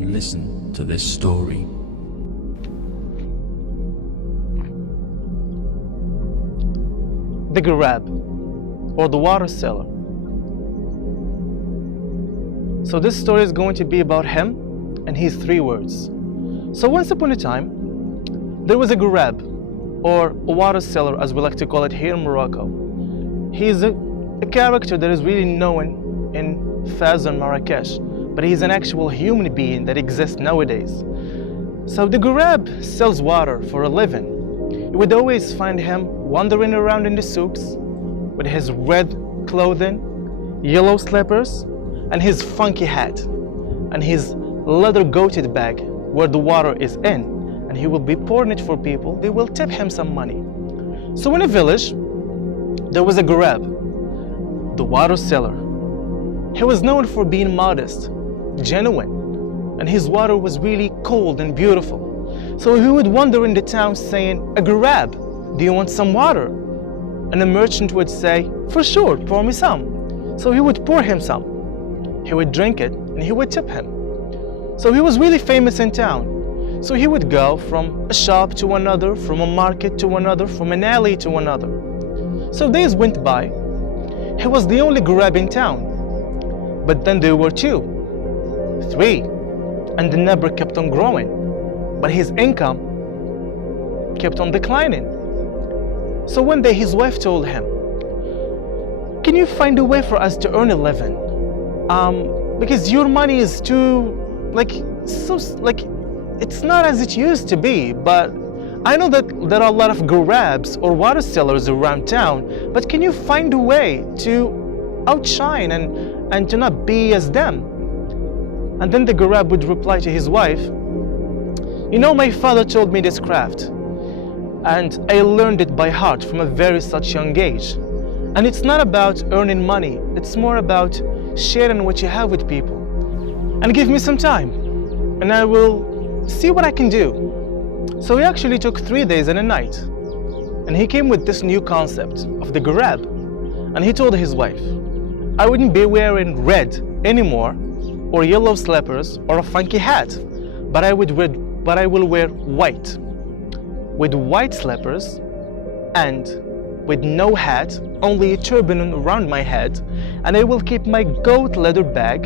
and listen to this story. The Guerrab, or the water seller. So this story is going to be about him and his 3 words. So once upon a time, there was a Guerrab, or a water seller as we like to call it here in Morocco. He is a character that is really known in Fez and Marrakech, but he's an actual human being that exists nowadays. So the Guerrab sells water for a living. You would always find him wandering around in the souks with his red clothing, yellow slippers, and his funky hat, and his leather goated bag where the water is in, and he will be pouring it for people. They will tip him some money. So in a village, there was a Guerrab, the water seller. He was known for being modest, genuine, and his water was really cold and beautiful. So he would wander in the town saying, "A Guerrab, do you want some water?" And the merchant would say, "For sure, pour me some." So he would pour him some. He would drink it and he would tip him. So he was really famous in town. So he would go from a shop to another, from a market to another, from an alley to another. So days went by. He was the only Guerrab in town. But then there were 2, 3, and the number kept on growing. But his income kept on declining. So one day his wife told him, "Can you find a way for us to earn a living? Because your money is too, it's not as it used to be, but I know that there are a lot of Guerrabs or water sellers around town, but can you find a way to outshine and to not be as them?" And then the Guerrab would reply to his wife, "You know, my father told me this craft, and I learned it by heart from a very such young age. And it's not about earning money, it's more about sharing what you have with people. And give me some time, and I will see what I can do." So he actually took 3 days and a night, and he came with this new concept of the Guerrab. And he told his wife, "I wouldn't be wearing red anymore, or yellow slippers, or a funky hat, but I will wear white, with white slippers and with no hat, only a turban around my head, and I will keep my goat leather bag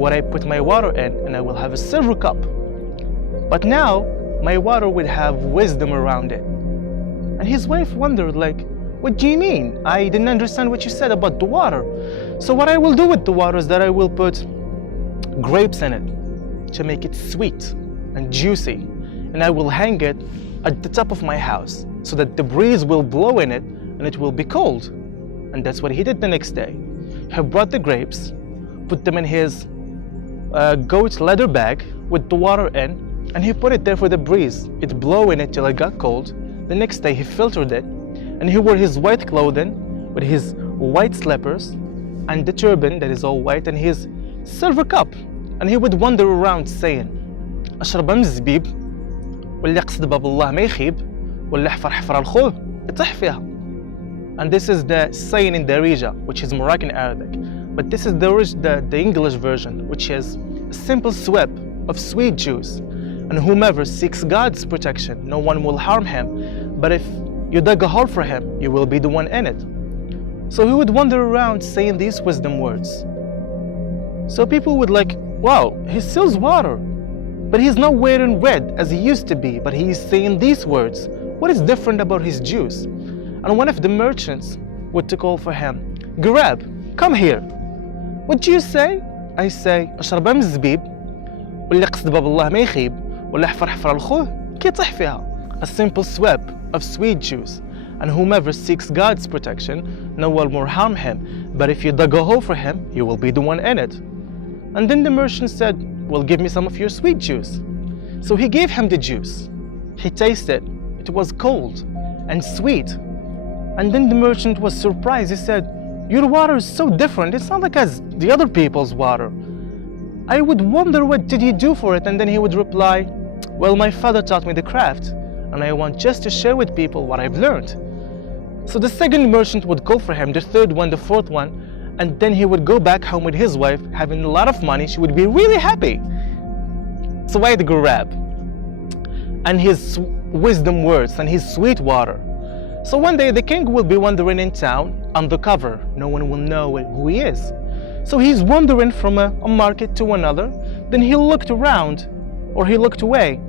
where I put my water in, and I will have a silver cup. But now my water would have wisdom around it." And his wife wondered, "What do you mean? I didn't understand what you said about the water." "So what I will do with the water is that I will put grapes in it to make it sweet and juicy, and I will hang it at the top of my house so that the breeze will blow in it and it will be cold." And that's what he did the next day. He brought the grapes, put them in his goat leather bag with the water in, and he put it there for the breeze. It blew in it till it got cold. The next day he filtered it, and he wore his white clothing with his white slippers and the turban that is all white and his silver cup. And he would wander around saying, "أشرب من الزبيب واللي يقصد باب الله ما يخيب واللي يحفر حفر الخوه يطيح فيها." And this is the saying in Darija, which is Moroccan Arabic. But this is the English version, which is a simple sip of sweet juice. And whomever seeks God's protection, no one will harm him. But if you dug a hole for him, you will be the one in it. So he would wander around saying these wisdom words. So people would "Wow, he sells water, but he's not wearing red as he used to be, but he's saying these words. What is different about his juice?" And one of the merchants would call for him, "Guerrab, come here. What do you say?" "I say, أشرب من الزبيب واللي يقصد باب الله ما يخيب واللي يحفر حفر الخوه كي يطيح فيها." A simple sip of sweet juice, and whomever seeks God's protection, no one will harm him. But if you dug a hole for him, you will be the one in it. And then the merchant said, "Well, give me some of your sweet juice." So he gave him the juice. He tasted. It was cold and sweet. And then the merchant was surprised. He said, "Your water is so different. It's not like as the other people's water. I would wonder, what did you do for it?" And then he would reply, "Well, my father taught me the craft, and I want just to share with people what I've learned." So the second merchant would call for him, the third one, the fourth one, and then he would go back home with his wife, having a lot of money. She would be really happy. That's why the Guerrab and his wisdom words and his sweet water. So one day the king will be wandering in town undercover. No one will know who he is. So he's wandering from a market to another. Then he looked around, or he looked away,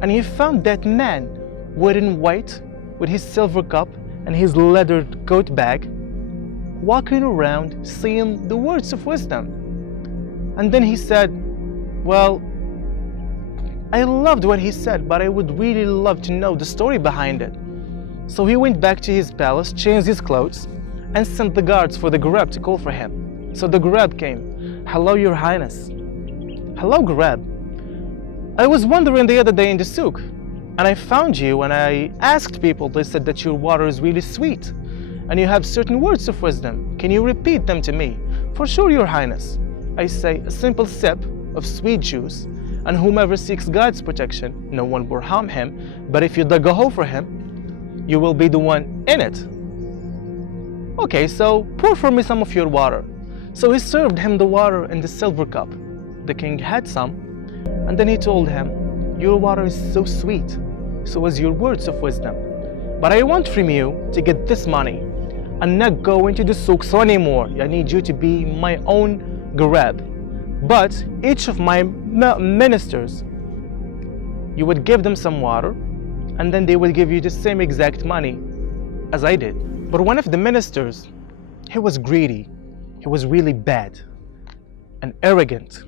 and he found that man wearing white with his silver cup and his leather coat bag, walking around saying the words of wisdom. And then he said, well, I loved what he said, but I would really love to know the story behind it. So he went back to his palace, changed his clothes, and sent the guards for the Guerrab to call for him. So the Guerrab came. Hello, Your Highness. Hello, Guerrab. I was wandering the other day in the souk, and I found you, and I asked people. They said that your water is really sweet, and you have certain words of wisdom. Can you repeat them to me? For sure, Your Highness. I say, a simple sip of sweet juice, and whomever seeks God's protection, no one will harm him, but if you dig a hole for him, you will be the one in it. Okay, so pour for me some of your water. So he served him the water in the silver cup. The king had some, and then he told him, your water is so sweet, so is your words of wisdom. But I want from you to get this money and not go into the souks anymore. I need you to be my own Guerrab. But each of my ministers, you would give them some water, and then they would give you the same exact money as I did. But one of the ministers, he was greedy. He was really bad and arrogant.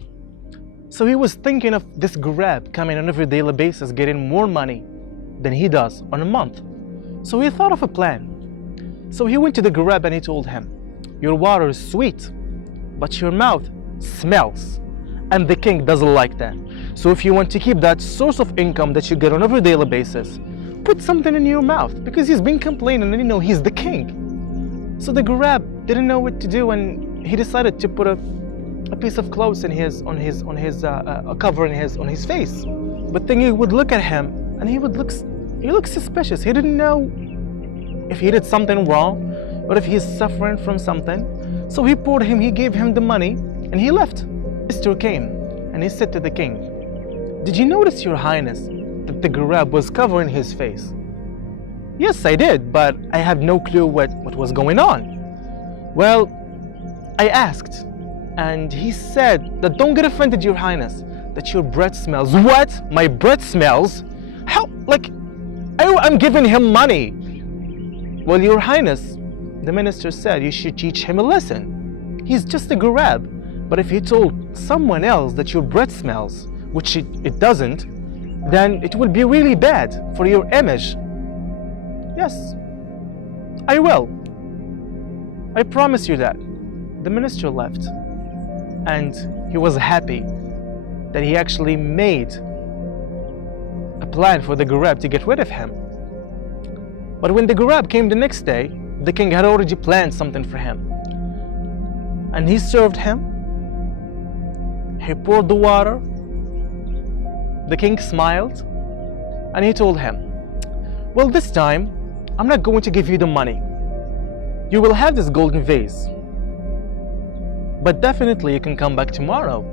So he was thinking of this Guerrab coming on every daily basis, getting more money than he does on a month. So he thought of a plan. So he went to the Guerrab and he told him, your water is sweet, but your mouth smells. And the king doesn't like that. So if you want to keep that source of income that you get on every daily basis, put something in your mouth, because he's been complaining and you know he's the king. So the Guerrab didn't know what to do, and he decided to put a piece of clothes on his cover on his face. But then he would look at him and he looked suspicious. He didn't know if he did something wrong or if he's suffering from something. So he gave him the money and he left. Mr. came and he said to the king, did you notice, Your Highness, that the Guerrab was covering his face? Yes, I did, but I had no clue what was going on. Well, I asked, and he said that don't get offended, Your Highness, that your breath smells. What? My breath smells? How? Like, I'm giving him money. Well, Your Highness, the minister said you should teach him a lesson. He's just a Guerrab. But if he told someone else that your breath smells, which it doesn't, then it would be really bad for your image. Yes, I will. I promise you that. The minister left, and he was happy that he actually made a plan for the Guerrab to get rid of him. But when the Guerrab came the next day, the king had already planned something for him. And he served him. He poured the water. The king smiled, and he told him, well, this time, I'm not going to give you the money. You will have this golden vase, but definitely you can come back tomorrow.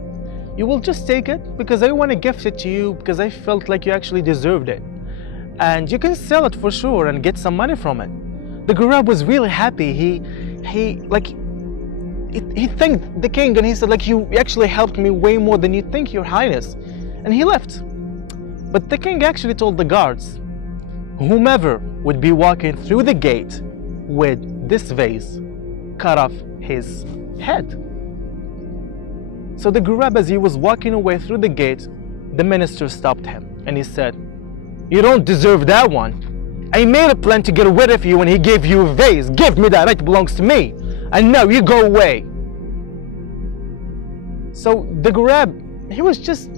You will just take it because I want to gift it to you because I felt like you actually deserved it. And you can sell it for sure and get some money from it. The Guerrab was really happy. He thanked the king and he said, like, you actually helped me way more than you think, Your Highness. And he left. But the king actually told the guards, whomever would be walking through the gate with this vase, cut off his head. So the Guerrab, as he was walking away through the gate, the minister stopped him and he said, you don't deserve that one. I made a plan to get rid of you and he gave you a vase. Give me that, it belongs to me. And now you go away. So the Guerrab, he was just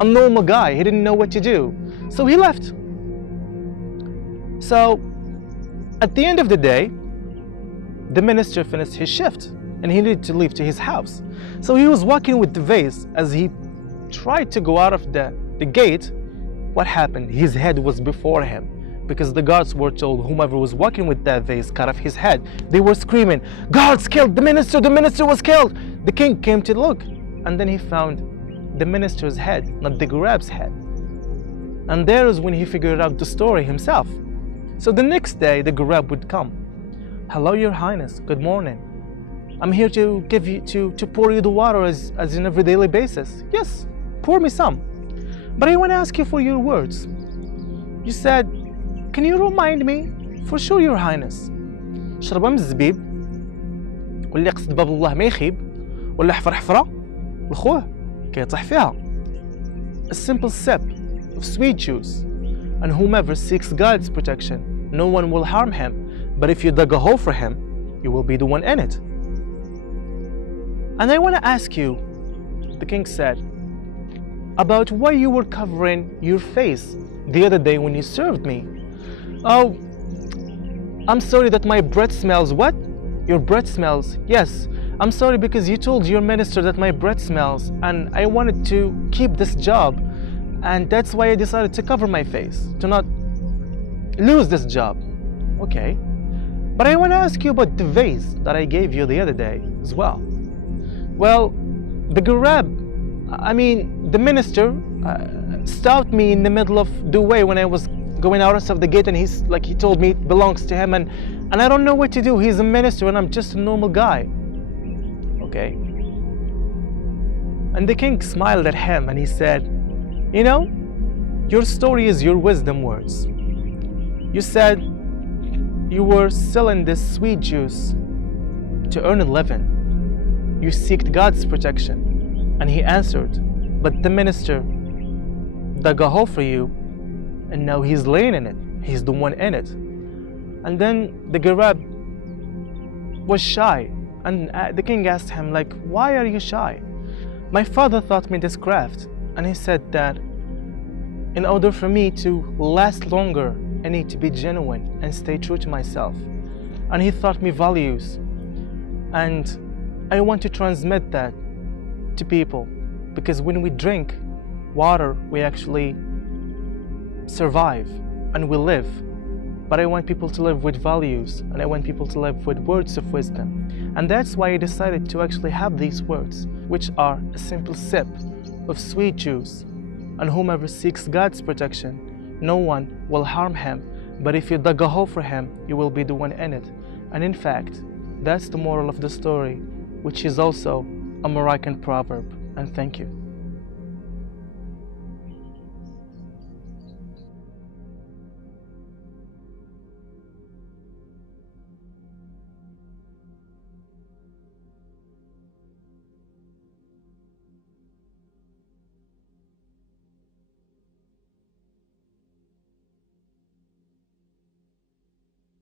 a normal guy. He didn't know what to do. So he left. So at the end of the day, the minister finished his shift and he needed to leave to his house. So he was walking with the vase. As he tried to go out of the gate, what happened? His head was before him, because the guards were told whomever was walking with that vase cut off his head. They were screaming, guards killed the minister was killed. The king came to look, and then he found the minister's head, not the Guerrab's head. And there is when he figured out the story himself. So the next day, the Guerrab would come. Hello, Your Highness, good morning. I'm here to give you, to pour you the water as in every daily basis. Yes, pour me some. But I want to ask you for your words. You said, can you remind me? For sure, Your Highness. شربة من الزبيب واللي يقصد باب الله ما يخيب ولا حفر حفرة لخوه كيطيح فيها. A simple sip of sweet juice, and whomever seeks God's protection, no one will harm him, but if you dug a hole for him, you will be the one in it. And I want to ask you, the king said, about why you were covering your face the other day when you served me. Oh, I'm sorry that my breath smells. What? Your breath smells? Yes, I'm sorry because you told your minister that my breath smells and I wanted to keep this job, and that's why I decided to cover my face, to not lose this job. Okay, but I want to ask you about the vase that I gave you the other day as well. Well, the Guerrab, the minister stopped me in the middle of the way when I was going out of the gate, and he told me it belongs to him, and I don't know what to do. He's a minister and I'm just a normal guy. Okay. And the king smiled at him and he said, you know, your story is your wisdom words. You said you were selling this sweet juice to earn a living. You seeked God's protection. And he answered, but the minister dug a hole for you, and now he's laying in it. He's the one in it. And then the Guerrab was shy, and the king asked him, like, why are you shy? My father taught me this craft, and he said that in order for me to last longer, I need to be genuine and stay true to myself. And he taught me values, and I want to transmit that to people, because when we drink water, we actually survive and we live. But I want people to live with values, and I want people to live with words of wisdom. And that's why I decided to actually have these words, which are a simple sip of sweet juice, and whomever seeks God's protection, no one will harm him, but if you dug a hole for him, you will be the one in it. And in fact, that's the moral of the story, which is also a Moroccan proverb. And thank you.